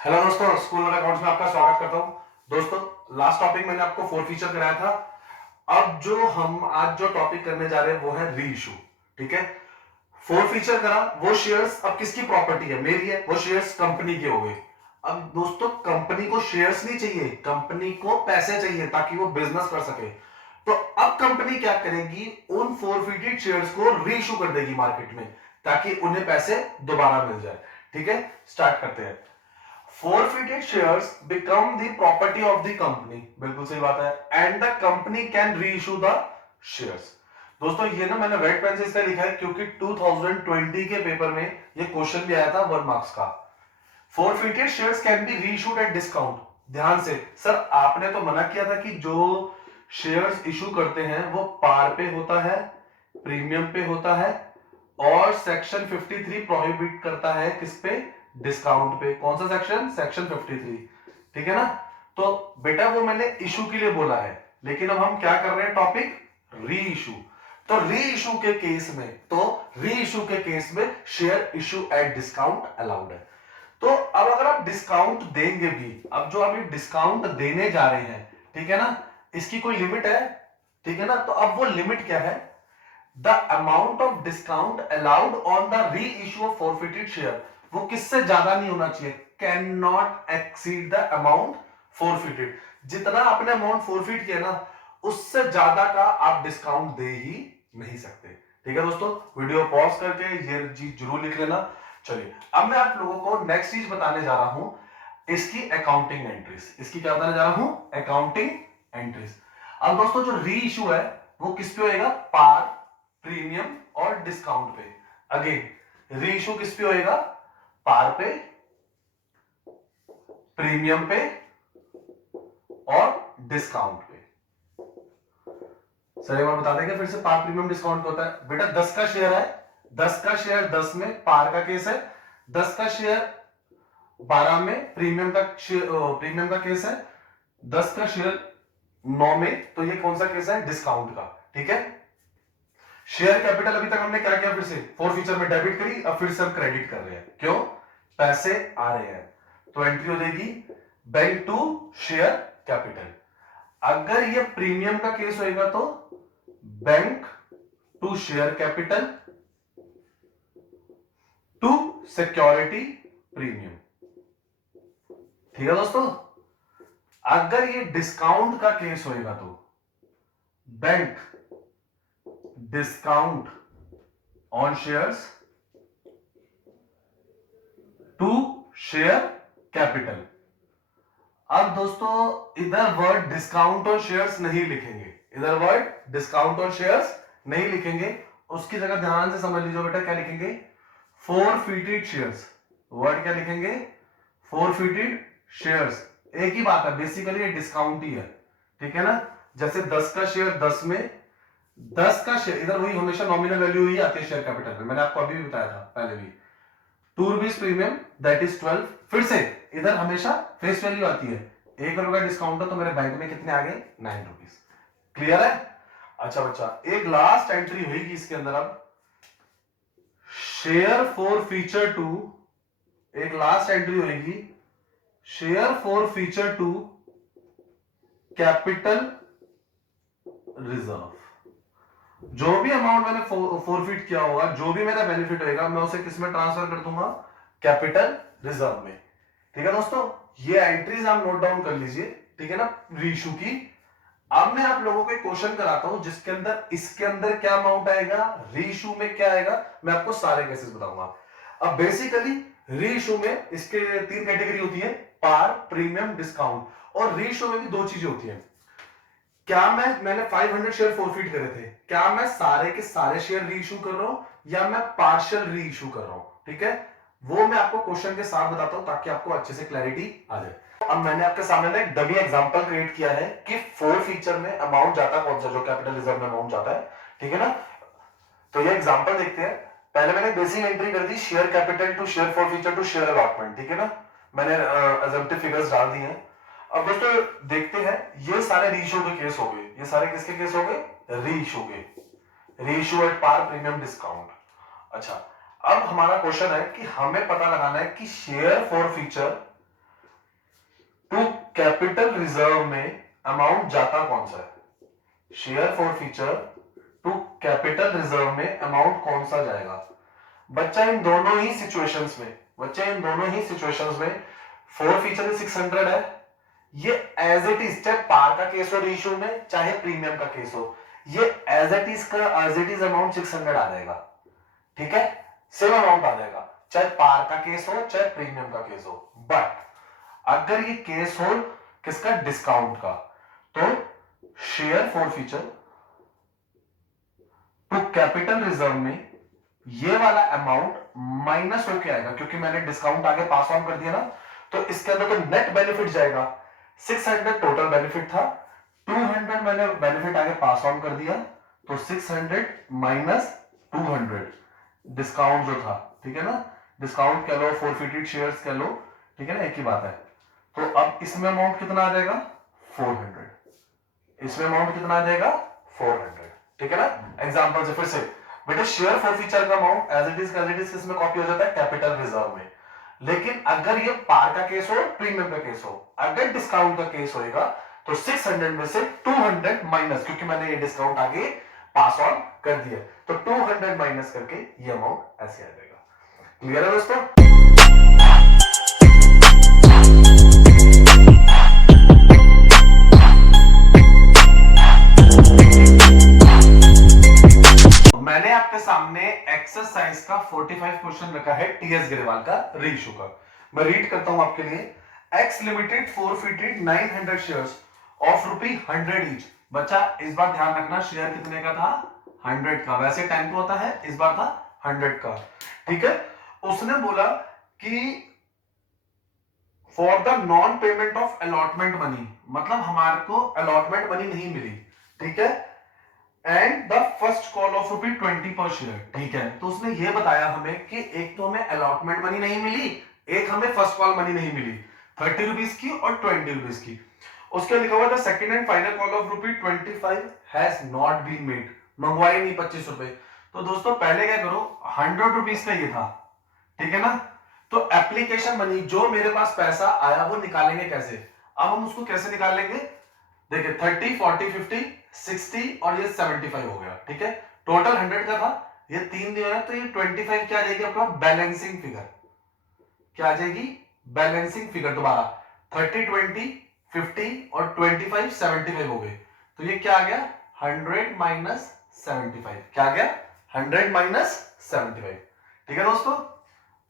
Hello दोस्तों, school of accounts में आपका स्वागत करता हूं। दोस्तों, लास्ट टॉपिक मैंने आपको फोर फीचर कराया था। अब जो हम आज जो टॉपिक करने जा रहे हैं वो है री इशू। ठीक है, फोर फीचर करा, वो शेयर्स अब किसकी प्रॉपर्टी है? मेरी है। वो शेयर्स कंपनी के हो गए। अब दोस्तों, कंपनी को शेयर्स नहीं चाहिए, कंपनी को पैसे चाहिए ताकि वो बिजनेस कर सके। तो अब कंपनी क्या करेगी? उन फोरफिटेड शेयर्स को री इशू कर देगी मार्केट में, ताकि उन्हें पैसे दोबारा मिल जाए। ठीक है, स्टार्ट करते हैं। Forfeited shares become the property of the company, बिल्कुल सही बात है। And the company can reissue the shares। दोस्तों, ये ना मैंने रेड पेन से इसलिए लिखा है क्योंकि 2020 के पेपर में ये क्वेश्चन भी आया था 1 मार्क्स का। Forfeited shares can be reissued at discount। ध्यान से सर, आपने तो मना किया था कि जो शेयर्स इशू करते हैं वो पार पे होता है, प्रीमियम पे होता है, और सेक्शन 53 प्रोहिबिट करता है किस पे? डिस्काउंट पे। कौन सा सेक्शन? सेक्शन 53। ठीक है ना? तो बेटा वो मैंने इशू के लिए बोला है, लेकिन अब हम क्या कर रहे हैं? टॉपिक री इशू। तो री इशू के केस में share issue at discount allowed है। तो अब अगर आप डिस्काउंट देंगे भी, अब जो आप डिस्काउंट देने जा रहे हैं, ठीक है ना, इसकी कोई लिमिट है? ठीक है ना? तो अब वो लिमिट क्या है? The amount of discount allowed on the री इशू ऑफ फॉरफिटेड शेयर, वो किससे ज्यादा नहीं होना चाहिए। Can not exceed the amount forfeited. जितना आपने अमाउंट फॉरफिट किया ना, उससे ज्यादा का आप डिस्काउंट दे ही नहीं सकते। ठीक है दोस्तों, वीडियो पॉज करके ये चीज जरूर लिख लेना। चलिए, अब मैं आप लोगों को नेक्स्ट चीज बताने जा रहा हूं, इसकी अकाउंटिंग एंट्रीज। इसकी क्या बताने जा रहा हूं? Accounting entries. अब दोस्तों, जो री इशू है वो किस पे होएगा? पार, प्रीमियम और डिस्काउंट पे। अगेन, री इशू किस पे होएगा? पार पे, प्रीमियम पे और डिस्काउंट पे। सर एक बार बता देंगे फिर से, पार, प्रीमियम, डिस्काउंट होता है? बेटा 10 का शेयर है, 10 का शेयर 10 में पार का केस है, 10 का शेयर 12 में प्रीमियम का केस है, 10 का शेयर 9 में, तो ये कौन सा केस है? डिस्काउंट का। ठीक है, शेयर कैपिटल अभी तक हमने क्या किया? फिर से फोर फीचर में डेबिट करी, अब फिर से हम क्रेडिट कर रहे हैं। क्यों? पैसे आ रहे हैं, तो एंट्री हो जाएगी बैंक टू शेयर कैपिटल। अगर ये प्रीमियम का केस होएगा तो bank to share capital to security premium. ठीक है दोस्तों, अगर ये डिस्काउंट का केस होएगा तो bank discount on shares to share capital. अब दोस्तों, इधर वर्ड डिस्काउंट ऑन शेयर्स नहीं लिखेंगे, इधर वर्ड डिस्काउंट ऑन शेयर्स नहीं लिखेंगे। उसकी जगह ध्यान से समझ लीजिए बेटा, क्या लिखेंगे? Forfeited shares. वर्ड क्या लिखेंगे? Forfeited shares. एक ही बात है, बेसिकली ये डिस्काउंट ही है। ठीक है ना? जैसे 10 का शेयर 10 में, 10 का शेयर, इधर वही हमेशा नॉमिनल वैल्यू ही आती है शेयर कैपिटल में, मैंने आपको अभी भी बताया था पहले भी। 2 रुपीज प्रीमियम, दैट इज 12। फिर से इधर हमेशा फेस वैल्यू आती है। 1 रुपए का डिस्काउंट है तो मेरे बैंक में कितने आ गए? 9 रुपीज। क्लियर है? अच्छा बच्चा, एक लास्ट एंट्री होगी इसके अंदर। अब शेयर फॉर फीचर टू, एक लास्ट एंट्री होगी, share forfeiture to capital reserve. जो भी अमाउंट मैंने फोरफिट किया होगा, जो भी मेरा बेनिफिट होगा, मैं उसे किस में ट्रांसफर कर दूंगा? कैपिटल रिजर्व में। ठीक है दोस्तों, ये एंट्रीज आप नोट डाउन कर लीजिए। ठीक है ना, रीइशू की। अब मैं आप लोगों को एक क्वेश्चन कराता हूं जिसके अंदर इसके अंदर क्या अमाउंट आएगा, रीइशू में क्या आएगा, मैं आपको सारे केसेस बताऊंगा। अब बेसिकली रीइशू में इसके 3 कैटेगरी होती है, पार, प्रीमियम, डिस्काउंट। और रीइशू में भी 2 चीजें होती है। क्या मैंने 500 शेयर फोरफिट करे थे, क्या मैं सारे के सारे शेयर री इशू कर रहा हूं या मैं पार्शियल री इशू कर रहा हूं? ठीक है, वो मैं आपको क्वेश्चन के साथ बताता हूं ताकि आपको अच्छे से क्लैरिटी आ जाए। अब मैंने आपके सामने ना एक डमी एग्जांपल क्रिएट किया है कि फोर फीचर में अमाउंट जाता कौन सा, जो कैपिटल रिजर्व में अमाउंट जाता है। ठीक है ना, तो ये एग्जांपल देखते हैं। पहले मैंने बेसिक एंट्री कर दी, share capital to share forfeiture to share allotment. ठीक है ना, मैंने अजम्पटिव फिगर्स डाल दिए हैं। अब दोस्तों देखते हैं, ये सारे रीइशू के केस हो गए। ये सारे किसके केस हो गए? रीइशू के। Reissue at par, premium, discount. अच्छा, अब हमारा क्वेश्चन है कि हमें पता लगाना है कि share forfeiture to capital reserve में अमाउंट जाता कौन सा है? Share forfeiture to capital reserve में अमाउंट कौन सा जाएगा? बच्चा इन दोनों ही सिचुएशंस में फोर फीचर 600 है, ये एज इट इज, चाहे पार का केस हो रीइश्यू में चाहे प्रीमियम का केस हो, ये एज इट इज अमाउंट 600 आ जाएगा। ठीक है, सेम अमाउंट आ जाएगा, चाहे पार का केस हो चाहे प्रीमियम का केस हो। बट अगर ये केस हो किसका? डिस्काउंट का, तो share forfeiture to capital reserve में ये वाला अमाउंट माइनस होके आएगा, क्योंकि मैंने डिस्काउंट आगे पास ऑन कर दिया ना, तो इसके अंदर तो नेट बेनिफिट जाएगा। 600 टोटल बेनिफिट था, 200 मैंने बेनिफिट आगे पास ऑन कर दिया, तो 600 माइनस 200 डिस्काउंट जो था, ठीक है ना, डिस्काउंट कह लो, फॉरफिटेड शेयर्स कह लो, ठीक है ना, एक ही बात है। तो अब इसमें अमाउंट कितना आ जाएगा? 400। इसमें अमाउंट कितना आ जाएगा? 400। ठीक है ना। एग्जांपल से फिर से बेटा, शेयर फॉर फीचर का अमाउंट एज इट इज किसमें कॉपी हो जाता है? कैपिटल रिजर्व में। लेकिन अगर ये पार का केस हो, प्रीमियम का केस हो, अगर डिस्काउंट का केस होएगा तो 600 में से 200 माइनस, क्योंकि मैंने ये डिस्काउंट आगे पास ऑन कर दिया, तो 200 माइनस करके ये अमाउंट ऐसे आ जाएगा। क्लियर है दोस्तों? मैंने आपके सामने एक्सरसाइज का 45 क्वेश्चन रखा है टीएस गिरेवाल का रीइश्यू का। मैं रीड करता हूं आपके लिए। X limited forfeited 900 shares of ₹100 each. बच्चा इस बार ध्यान रखना, शेयर कितने का था? 100 का। वैसे 10 का होता है, इस बार था 100 का। ठीक है, उसने बोला कि for the non payment of allotment money, मतलब हमारे को अलॉटमेंट मनी नहीं मिली, ठीक है, and the first call of ₹20 पर शेयर। ठीक है, तो उसने ये बताया हमें कि एक तो हमें अलॉटमेंट मनी नहीं मिली, एक हमें फर्स्ट कॉल मनी नहीं मिली, ₹30 की और ₹20 की। उसके लिखा हुआ था second and final call of ₹25 has not been made, मंगवाई नहीं ₹25। तो दोस्तों पहले क्या करो, ₹100 का ये था, ठीक है ना, तो एप्लीकेशन मनी जो मेरे पास पैसा आया वो निकालेंगे कैसे? अब हम उसको कैसे निकालेंगे? देखिए 30, 40, 50, 60 और ये 75 हो गया। ठीक है, टोटल 100 का था, ये 3 दिया है, तो ये 25 क्या आ जाएगी आपका? Balancing figure. क्या आ जाएगी? Balancing figure. दोबारा 30, 20, 50 और 25, 75 हो गए, तो ये क्या आ गया? 100 माइनस 75। क्या आ गया? 100 माइनस 75। ठीक है दोस्तों,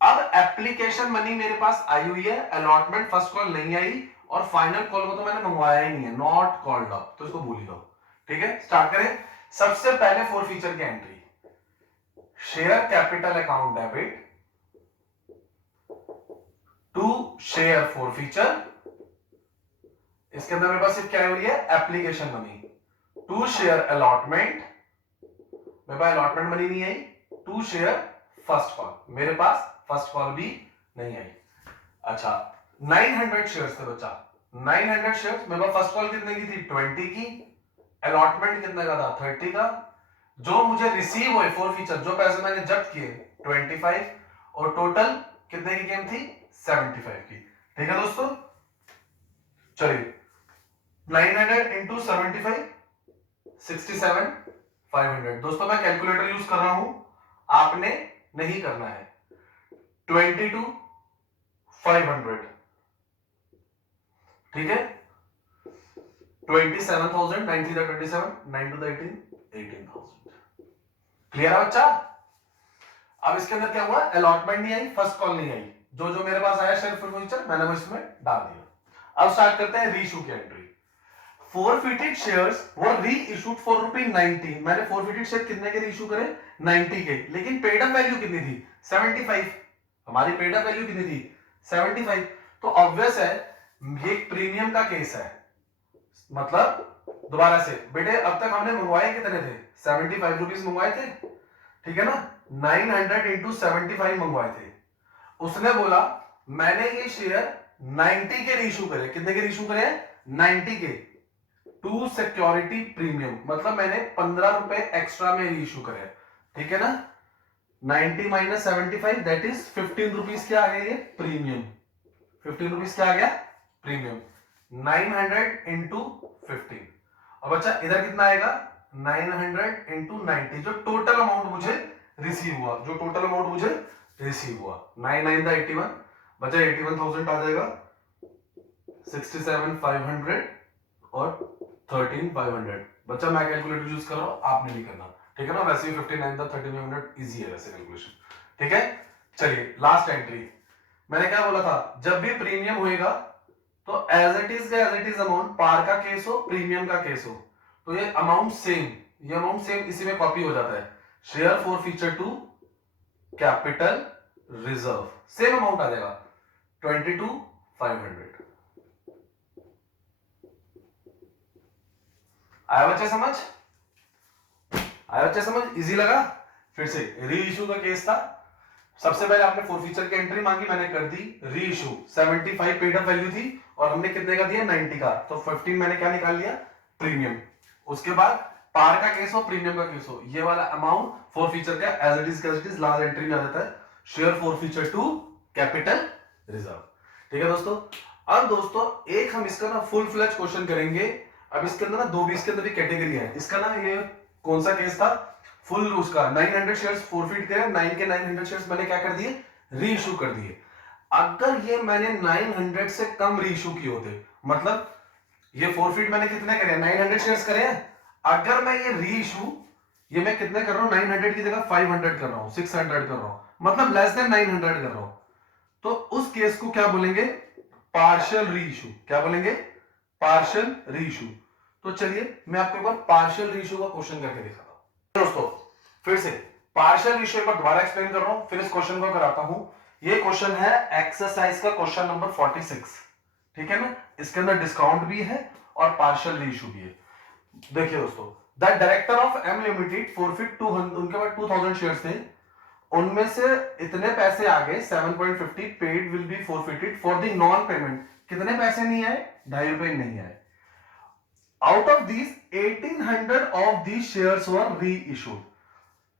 अब एप्लीकेशन मनी मेरे पास आई हुई है, अलॉटमेंट फर्स्ट कॉल नहीं आई, और फाइनल कॉल को तो मैंने मंगवाया ही नहीं है, नॉट कॉल्ड अप, तो इसको भूल ही जाओ। ठीक है, स्टार्ट करें। सबसे पहले फोर फीचर की entry, share capital account debit to share forfeiture. इसके अंदर मेरे पास सिर्फ क्या हुई है? Application money. To share allotment, मेरे पास अलॉटमेंट मनी नहीं आई। टू शेयर फर्स्ट कॉल, मेरे पास फर्स्ट कॉल भी नहीं आई। अच्छा, 900 शेयर्स थे बच्चा, 900 शेयर्स, मेरे पास फर्स्ट कॉल कितने की थी? 20 की। अलॉटमेंट कितने का था? 30 का। जो मुझे रिसीव हुए फोर फीचर, जो पैसे मैंने जब्त किए 25, और टोटल कितने की गेम थी? 75 की। ठीक है दोस्तों, चलिए 900 इंटू 75, 67,500। दोस्तों मैं कैलकुलेटर यूज कर रहा हूं, आपने नहीं करना है। 22,500, ठीक है, 27,000, 9 3 27, 9 2 18, 18,000। क्लियर है बच्चा? अब इसके अंदर क्या हुआ? अलॉटमेंट नहीं आई, फर्स्ट कॉल नहीं आई, जो जो मेरे पास आया शेयर फॉरफिचर मैंने वो इसमें डाल दिया। अब स्टार्ट करते हैं रीइश्यू की एंट्री। फॉरफिटेड शेयर्स वर री इशूड फॉर ₹90। मैंने फॉरफिटेड शेयर कितने के रीइश्यू करे? 90 के। लेकिन पेड अप वैल्यू कितनी थी? 75। हमारी पेड अप वैल्यू कितनी थी? 75। तो ऑब्वियस है ये प्रीमियम का केस है, मतलब दोबारा से बेटे, अब तक हमने मंगवाए कितने थे? 75 रुपीज मंगवाए थे, ठीक है ना, 900 इंटू 75 मंगवाए थे। उसने बोला मैंने ये शेयर 90 के रीइश्यू करे। कितने के रीइश्यू करे? 90 के, टू सिक्योरिटी प्रीमियम, मतलब मैंने 15 रुपए एक्स्ट्रा में रीइश्यू करे। ठीक है ना, 90 माइनस 75 दैट इज 15 रुपीज क्या आ गया? ये प्रीमियम। 15 रुपीज क्या आ गया? Premium 900 into 15। और बच्चा इधर कितना आएगा 900 इंटू 90, जो टोटल अमाउंट मुझे रिसीव हुआ, जो टोटल अमाउंट मुझे रिसीव हुआ 9 9 था 81, बचा 81,000 आ जाएगा, 67,500 और 13,500। बच्चा मैं कैलकुलेटर यूज कर रहा हूं, आपने नहीं करना, ठीक है ना। वैसे ही 59 था 13,500 इजी है वैसे कैलकुलेशन, ठीक है। चलिए लास्ट एंट्री, मैंने क्या बोला था, जब भी प्रीमियम होएगा तो as it is amount, par का केस हो प्रीमियम का केस हो, तो ये अमाउंट सेम, ये अमाउंट सेम इसी में कॉपी हो जाता है। Share forfeiture to capital reserve, same amount आ जाएगा 22,500। आया बच्चे समझ, आया बच्चे समझ, इजी लगा। फिर से री इशू का केस था, सबसे पहले आपने फोर फीचर की एंट्री मांगी, मैंने कर दी री इशू, 75 पेड अप वैल्यू थी और हमने कितने का दिया 90 का, तो 15 मैंने क्या निकाल लिया प्रीमियम। उसके बाद पार का केस हो प्रीमियम का केस हो, ये वाला अमाउंट फोर फीचर का as it is last entry में आ जाता है, share forfeiture to capital reserve, ठीक है दोस्तों। अब दोस्तों एक हम इसका ना फुल फ्लेज क्वेश्चन करेंगे। अब इसके अंदर ना दो भी इसके अंदर भी कैटेगरी है, इसका ना ये कौन सा केस था, फुल उसका 900 शेयर्स फोरफिट किया, 9 के 900 शेयर्स मैंने क्या कर दिए री इशू कर दिए। अगर ये मैंने 900 से कम री इशू किए होते, मतलब ये फोरफिट मैंने कितने करे 900 शेयर्स करे हैं, अगर मैं ये री इशू ये मैं कितने कर रहा हूं 900 की जगह 500 कर रहा हूं, 600 कर रहा हूं, मतलब लेस देन 900 कर रहा हूं, तो उस केस को क्या बोलेंगे पार्शियल री इशू, क्या बोलेंगे पार्शियल री इशू। तो चलिए मैं आपको एक बार पार्शियल री इशू का क्वेश्चन करके दिखाता हूं दोस्तों। फिर से पार्शियल इशू एक बार दोबारा एक्सप्लेन कर रहा हूं, फिर इस क्वेश्चन को कराता हूं। ये क्वेश्चन है एक्सरसाइज का क्वेश्चन नंबर 46, ठीक है ना। इसके अंदर डिस्काउंट भी है और पार्शियल री इशू भी है। देखिए दोस्तों, the director of M limited forfeit 200, उनके पास 2000 शेयर्स थे, उनमें से इतने पैसे आ गए 7.50 paid will be forfeited for the non payment, कितने पैसे नहीं आए ₹2.5 नहीं आए। Out of these 1800 of these shares वर री इशूड,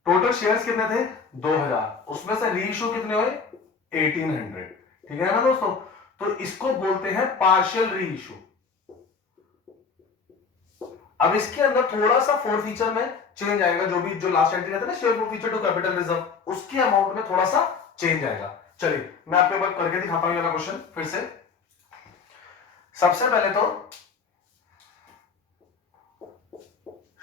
टोटल शेयर्स कितने थे 2000, उसमें से री इशू कितने हुए 1800, ठीक है ना दोस्तों। तो इसको बोलते हैं पार्शियल री इशू। अब इसके अंदर थोड़ा सा फोर फीचर में चेंज आएगा, जो भी जो लास्ट एंट्री रहता है ना share forfeiture to capital reserve, उसके अमाउंट में थोड़ा सा चेंज आएगा। चलिए मैं आपको एक बार करके दिखाता हूं ये वाला क्वेश्चन फिर से। सबसे पहले तो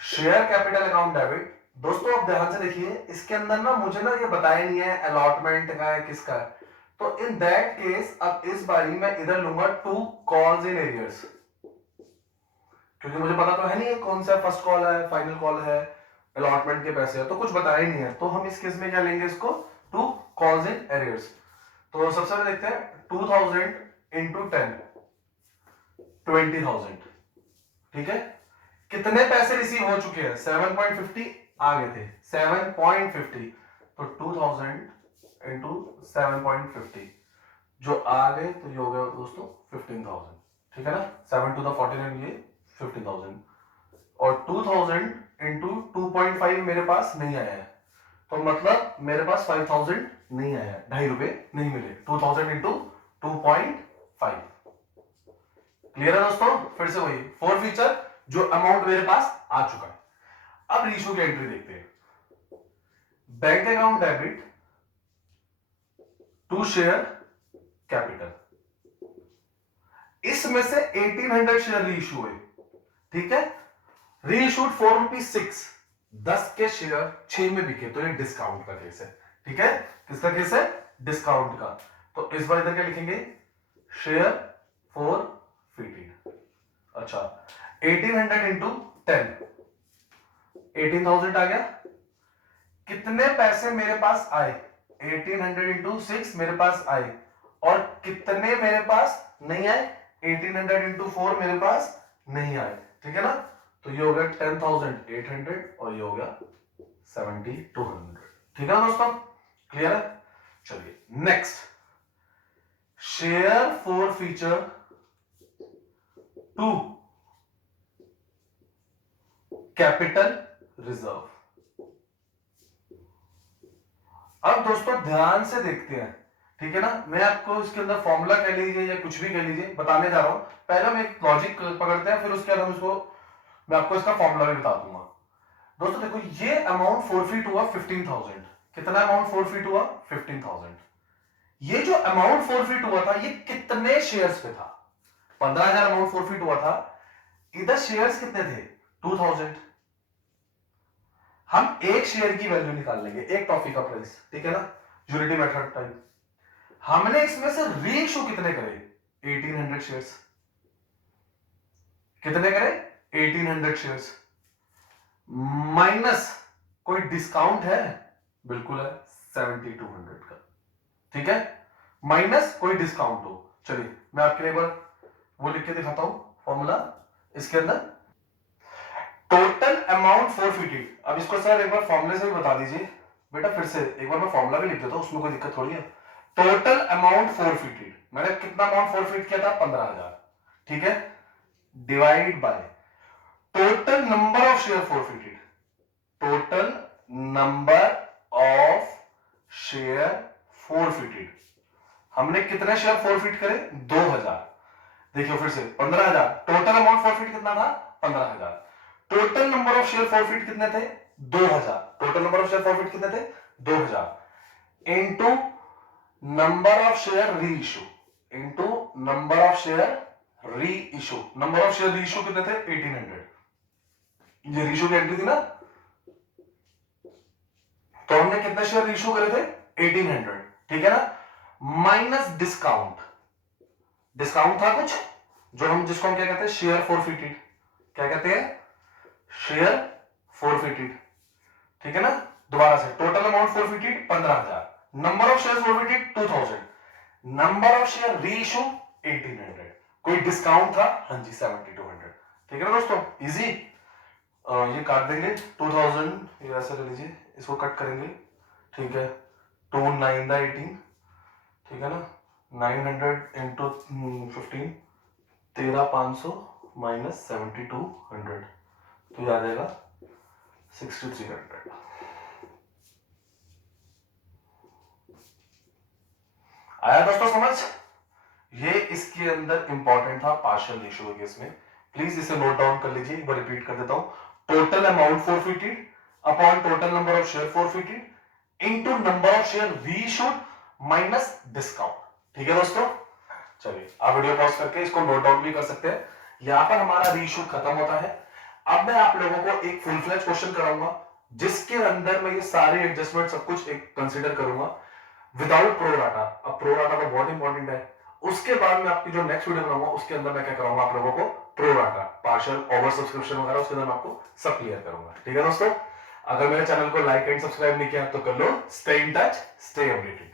शेयर कैपिटल अकाउंट डेबिट, दोस्तों आप ध्यान से देखिए, इसके अंदर ना मुझे ना ये बताया नहीं है अलॉटमेंट का है किसका है, तो इन दैट केस अब इस बारी मैं इधर लूंगा टू कॉल्स इन एरियर्स, क्योंकि मुझे पता तो है नहीं कौन सा फर्स्ट कॉल है फाइनल कॉल है अलॉटमेंट के पैसे है, तो कुछ बताया ही नहीं है, तो हम इस केस में क्या लेंगे इसको टू कॉल्स इन एरियर्स। तो सबसे पहले देखते हैं 2000 इंटू 10 20,000, ठीक है। कितने पैसे रिसीव हो चुके हैं 7.50 आ गए थे 7.50, तो 2000 इंटू 7.50 जो आ गए तो ये हो गया दोस्तों 15,000, ठीक है ना। 7 टू द 49 ये 50,000 और 2000 इंटू 2.5 मेरे पास नहीं आया है, तो मतलब मेरे पास 5,000 नहीं आया, ₹2.5 नहीं मिले, 2000 इंटू 2.5, क्लियर है दोस्तों। फिर से वही फोर फीचर, जो अमाउंट मेरे पास आ चुका है। अब रीशू की एंट्री देखते हैं, bank account debit to share capital, इसमें से 1800 शेयर रीइशू हुए, ठीक है। रीइशूड ₹4.06, 10 के शेयर 6 में बिके, तो ये डिस्काउंट का केस है, ठीक है। किसका केस है डिस्काउंट का, तो इस बार इधर क्या लिखेंगे शेयर फॉर फीटेड। अच्छा 1800 इंटू 10 18,000 आ गया, कितने पैसे मेरे पास आए 1800 इंटू 6 मेरे पास आए, और कितने मेरे पास नहीं आए 1800 इंटू 4 मेरे पास नहीं आए, ठीक है ना। तो ये हो गया 10,800 और ये हो गया 7,200, ठीक है दोस्तों, क्लियर है। चलिए next, share forfeiture to capital reserve. अब दोस्तों ध्यान से देखते हैं, ठीक है ना। मैं आपको इसके अंदर फॉर्मूला कह लीजिए या कुछ भी कह लीजिए बताने जा रहा हूं। पहले हम एक लॉजिक पकड़ते हैं, फिर उसके बाद हम इसको, मैं आपको इसका फॉर्मूला भी बता दूंगा। दोस्तों देखो, ये अमाउंट फोरफीट हुआ 15,000। कितना अमाउंट फोरफीट हुआ? 15,000। ये जो अमाउंट फोरफीट हुआ था ये कितने शेयर्स पे था? 15,000 अमाउंट फोरफीट हुआ था, इधर शेयर्स कितने थे? 2,000। हम एक शेयर की वैल्यू निकाल लेंगे, एक टॉफी का प्राइस, ठीक है ना, यूनिटी मेथड टाइप। हमने इसमें से रीइश्यू कितने करे? 1800 शेयर्स। कितने करे? 1800 शेयर्स। माइनस कोई डिस्काउंट है? बिल्कुल है, 7200 का, ठीक है। माइनस कोई डिस्काउंट हो, चलिए मैं आपके लिए एक बार वो लिख के दिखाता हूं फॉर्मूला। इसके अंदर टोटल अमाउंट फोरफिटेड, अब इसको सर एक बार फॉर्मूले से भी बता दीजिए बेटा, फिर से एक बार मैं फॉर्मूला भी लिख देता हूं, उसमें कोई दिक्कत थोड़ी है। टोटल अमाउंट फोरफिटेड, मैंने कितना अमाउंट फोरफिट किया था? 15,000, ठीक है, divide by total number of share forfeited. Total number of share forfeited, हमने कितने शेयर फोरफिट करे? 2,000। देखिए फिर से 15,000, टोटल अमाउंट फोरफिट कितना था? 15,000। Total number of share forfeit कितने थे? 2,000। Total number of share forfeit कितने थे? 2,000 इनटू नंबर ऑफ शेयर री issue, into number of share री इशू। नंबर ऑफ शेयर री इशू कितने थे? 1800। ये री इशू की एंट्री थी ना, तो हमने कितने शेयर री इशू करे थे? 1800, ठीक है ना। माइनस डिस्काउंट, डिस्काउंट था कुछ जो हम, जिसको हम क्या कहते हैं? Share forfeited. क्या कहते हैं? शेयर फोरफिटेड, ठीक है ना। दोबारा से, total amount forfeited 15,000, number of share forfeited 2,000, number of share री इशू 1800, कोई डिस्काउंट था? हाँ जी, 7200, ठीक है ना दोस्तों, इजी। ये काट देंगे 2000, ये ऐसे ले लीजिए, इसको कट करेंगे, ठीक है, 2 9 18, ठीक है ना, 900 इंटू 15, 13,500 माइनस 7200, तो ये आ जाएगा 6,300। आया दोस्तों समझ? ये इसके अंदर इंपॉर्टेंट था पार्शियल रेशियो के केस में, प्लीज इसे नोट डाउन कर लीजिए, एक बार रिपीट कर देता हूं। Total amount forfeited upon total number of share forfeited into number of share reissued minus discount, ठीक है दोस्तों। चलिए आप वीडियो पॉज करके इसको नोट डाउन भी कर सकते हैं। यहां पर हमारा रीइश्यू खत्म होता है। अब मैं आप लोगों को एक फुल फ्लेज क्वेश्चन कराऊंगा जिसके अंदर मैं ये सारे एडजस्टमेंट सब कुछ एक कंसीडर करूंगा विदाउट प्रो डाटा। अब प्रो डाटा तो बहुत इंपॉर्टेंट है। उसके बाद में आपकी जो नेक्स्ट वीडियो बनाऊंगा उसके अंदर मैं क्या कराऊंगा आप लोगों को? Pro data, partial, over subscription वगैरह, उसके अंदर मैं आपको सब क्लियर करूंगा, ठीक है दोस्तों। अगर मेरे चैनल को लाइक एंड सब्सक्राइब नहीं किया तो कर लो। Stay in touch, stay updated.